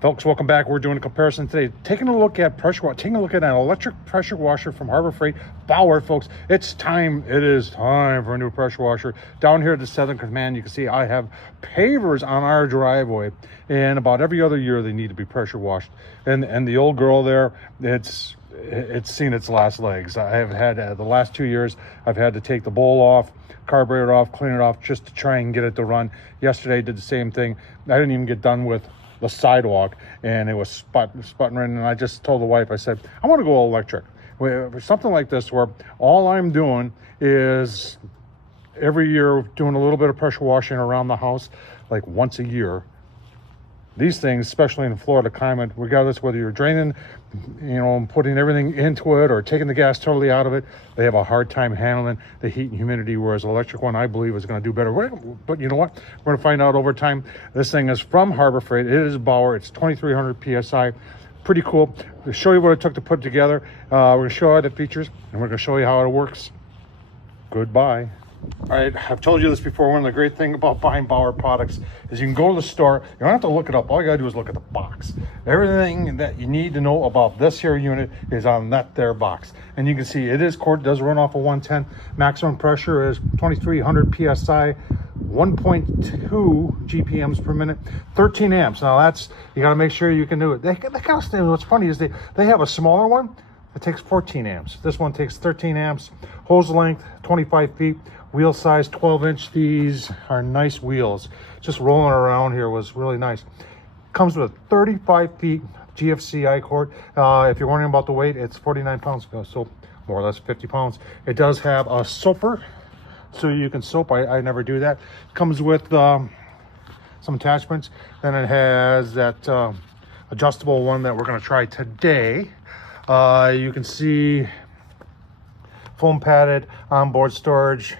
Folks, welcome back. We're doing a comparison today. Taking a look at taking a look at an electric pressure washer from Harbor Freight, Bauer, folks. It's time. It is time for a new pressure washer. Down here at the Southern Command, you can see I have Pavers on our driveway, and about every other year they need to be pressure washed. And the old girl there, it's seen its last legs. I have had the last 2 years, I've had to take the bowl off, carburetor off, clean it off just to try and get it to run. Yesterday I did the same thing. I didn't even get done with the sidewalk and it was sputtering, and I just told the wife, I said, I want to go electric. For something like this where all I'm doing is every year doing a little bit of pressure washing around the house, like once a year. These things, especially in the Florida climate, regardless whether you're draining, and putting everything into it or taking the gas totally out of it, they have a hard time handling the heat and humidity, whereas electric one, I believe, is going to do better. But you know what? We're going to find out over time. This thing is from Harbor Freight. It is Bauer. It's 2,300 PSI. Pretty cool. To show you what it took to put together, we're going to show you the features, and we're going to show you how it works. Goodbye. All right, I've told you this before. One of the great things about buying Bauer products is you can go to the store. You don't have to look it up. All you gotta do is look at the box. Everything that you need to know about this here unit is on that there box. And you can see it is cord, does run off of 110. Maximum pressure is 2,300 PSI, 1.2 GPMs per minute, 13 amps. Now that's, you gotta make sure you can do it. They kind of stay. What's funny is they have a smaller one. It takes 14 amps. This one takes 13 amps. Hose length, 25 feet. Wheel size, 12-inch. These are nice wheels. Just rolling around here was really nice. Comes with 35 feet GFC I-cord. If you're wondering about the weight, it's 49 pounds, so more or less 50 pounds. It does have a soaper, so you can soap. I never do that. Comes with some attachments. Then it has that adjustable one that we're going to try today. You can see foam padded onboard storage,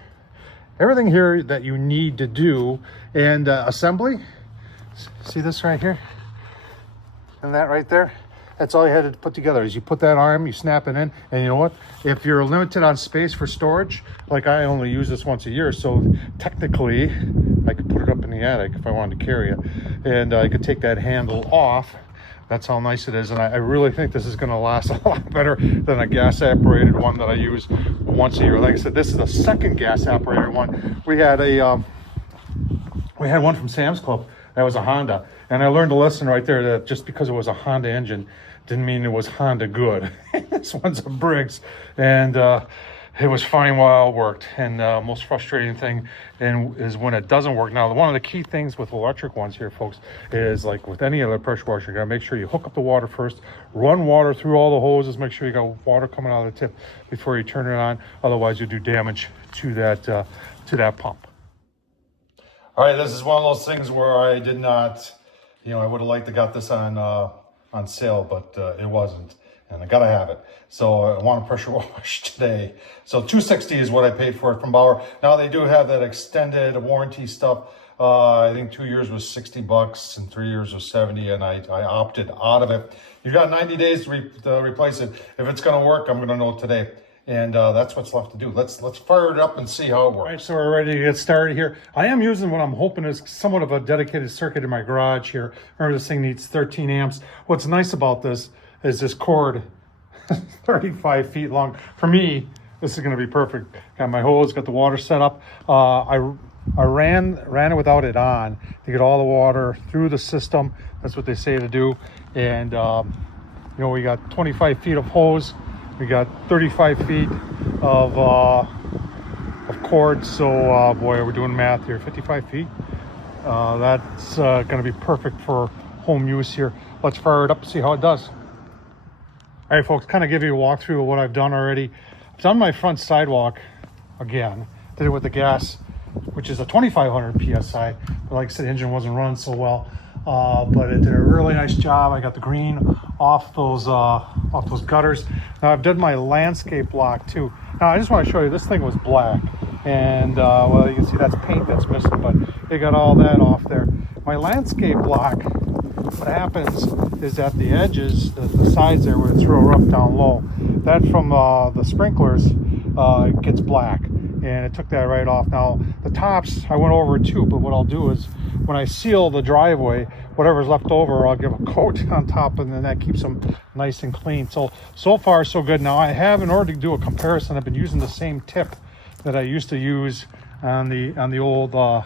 everything here that you need to do. And assembly, see this right here and that right there, that's all you had to put together. Is you put that arm, you snap it in, and you know what, if you're limited on space for storage, like I only use this once a year, so technically I could put it up in the attic if I wanted to carry it, and I could take that handle off. That's how nice it is, and I really think this is going to last a lot better than a gas-operated one that I use once a year. Like I said, this is the second gas-operated one. We had one from Sam's Club that was a Honda, and I learned a lesson right there that just because it was a Honda engine didn't mean it was Honda good. This one's a Briggs, and it was fine while it worked. And most frustrating thing is when it doesn't work. Now, one of the key things with electric ones here, folks, is like with any other pressure washer, you gotta make sure you hook up the water first, run water through all the hoses, make sure you got water coming out of the tip before you turn it on. Otherwise, you do damage to that pump. All right, this is one of those things where I did not, I would have liked to got this on sale, but it wasn't. And I gotta have it. So I want a pressure wash today. So $260 is what I paid for it from Bauer. Now they do have that extended warranty stuff. I think 2 years was $60 and 3 years was 70, and I opted out of it. You got 90 days to replace it. If it's gonna work, I'm gonna know today. And that's what's left to do. Let's fire it up and see how it works. All right, so we're ready to get started here. I am using what I'm hoping is somewhat of a dedicated circuit in my garage here. Remember, this thing needs 13 amps. What's nice about this is this cord, 35 feet long. For me, this is going to be perfect. Got my hose, got the water set up. I ran it without it on to get all the water through the system. That's what they say to do. And we got 25 feet of hose. We got 35 feet of cord. So boy, we're doing math here. 55 feet. That's going to be perfect for home use here. Let's fire it up and see how it does. All right, folks, kind of give you a walkthrough of what I've done already. I've done my front sidewalk again. Did it with the gas, which is a 2,500 PSI. But like I said, the engine wasn't running so well. But it did a really nice job. I got the green off those gutters. Now I've done my landscape block too. Now I just want to show you, this thing was black. And well, you can see that's paint that's missing, but they got all that off there. My landscape block, what happens is that the edges, the sides there where it's real rough down low, that from the sprinklers gets black. and it took that right off. Now the tops I went over too, but what I'll do is when I seal the driveway, whatever's left over, I'll give a coat on top, and then that keeps them nice and clean. So far so good. Now I have, in order to do a comparison, I've been using the same tip that I used to use on the old on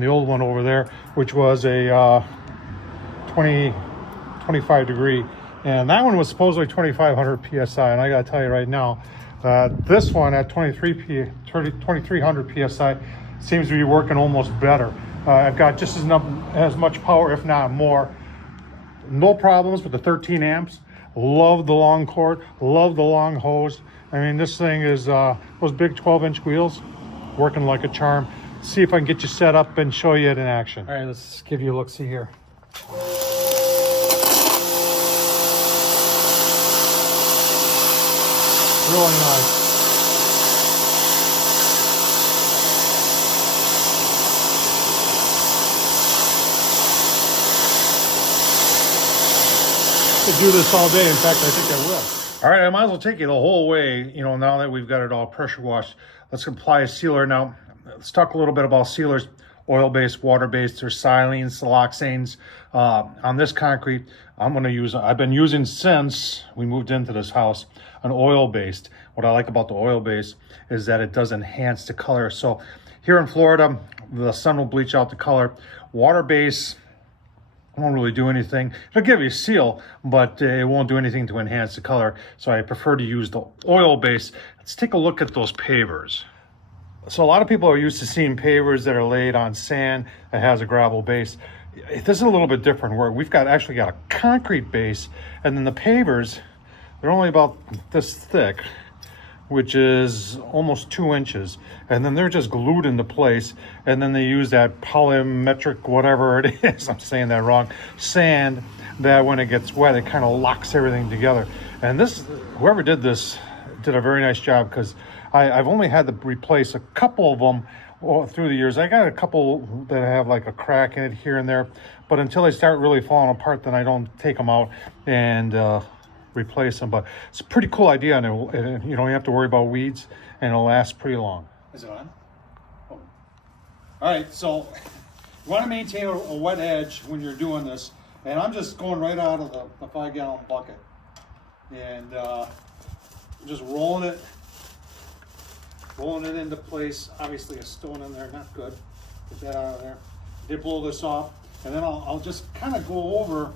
the old one over there, which was a 25 degree, and that one was supposedly 2500 psi, and I gotta tell you right now, this one at 2300 psi seems to be working almost better. I've got just as much power, if not more. No problems with the 13 amps. Love the long cord, love the long hose. I mean, this thing is those big 12-inch wheels working like a charm. See if I can get you set up and show you it in action. All right, let's give you a look. See here. Really nice. Could do this all day. In fact, I think I will. All right, I might as well take you the whole way. You know, now that we've got it all pressure washed, let's apply a sealer. Now, let's talk a little bit about sealers. Oil-based, water-based, or silenes, siloxanes. On this concrete, I've been using since we moved into this house, an oil-based. What I like about the oil-based is that it does enhance the color. So here in Florida, the sun will bleach out the color. Water-based won't really do anything. It'll give you a seal, but it won't do anything to enhance the color. So I prefer to use the oil-based. Let's take a look at those pavers. So a lot of people are used to seeing pavers that are laid on sand that has a gravel base. This is a little bit different, where we've actually got a concrete base, and then the pavers, they're only about this thick, which is almost 2 inches, and then they're just glued into place, and then they use that polymetric, whatever it is, I'm saying that wrong, sand, that when it gets wet, it kind of locks everything together. And this, whoever did this did a very nice job, because I've only had to replace a couple of them through the years. I got a couple that have like a crack in it here and there, but until they start really falling apart, then I don't take them out and replace them. But it's a pretty cool idea, and you don't have to worry about weeds, and it'll last pretty long. Is it on? Oh. All right, so you want to maintain a wet edge when you're doing this, and I'm just going right out of the 5-gallon bucket, and just rolling it into place. Obviously a stone in there, not good. Get that out of there. Did blow this off, and then I'll just kind of go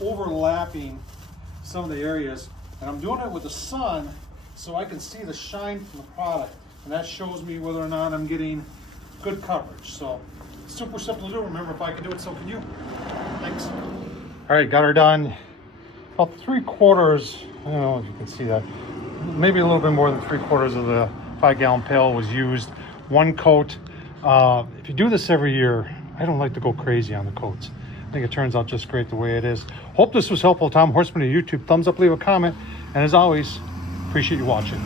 overlapping some of the areas, and I'm doing it with the sun so I can see the shine from the product, and that shows me whether or not I'm getting good coverage. So super simple to do. Remember, if I can do it, so can you. Thanks. All right, got her done. About 3/4, I don't know if you can see that, maybe a little bit more than 3/4 of the 5-gallon pail was used. One coat. If you do this every year, I don't like to go crazy on the coats. I think it turns out just great the way it is. Hope this was helpful. Tom Horseman of YouTube. Thumbs up, leave a comment, and as always, appreciate you watching.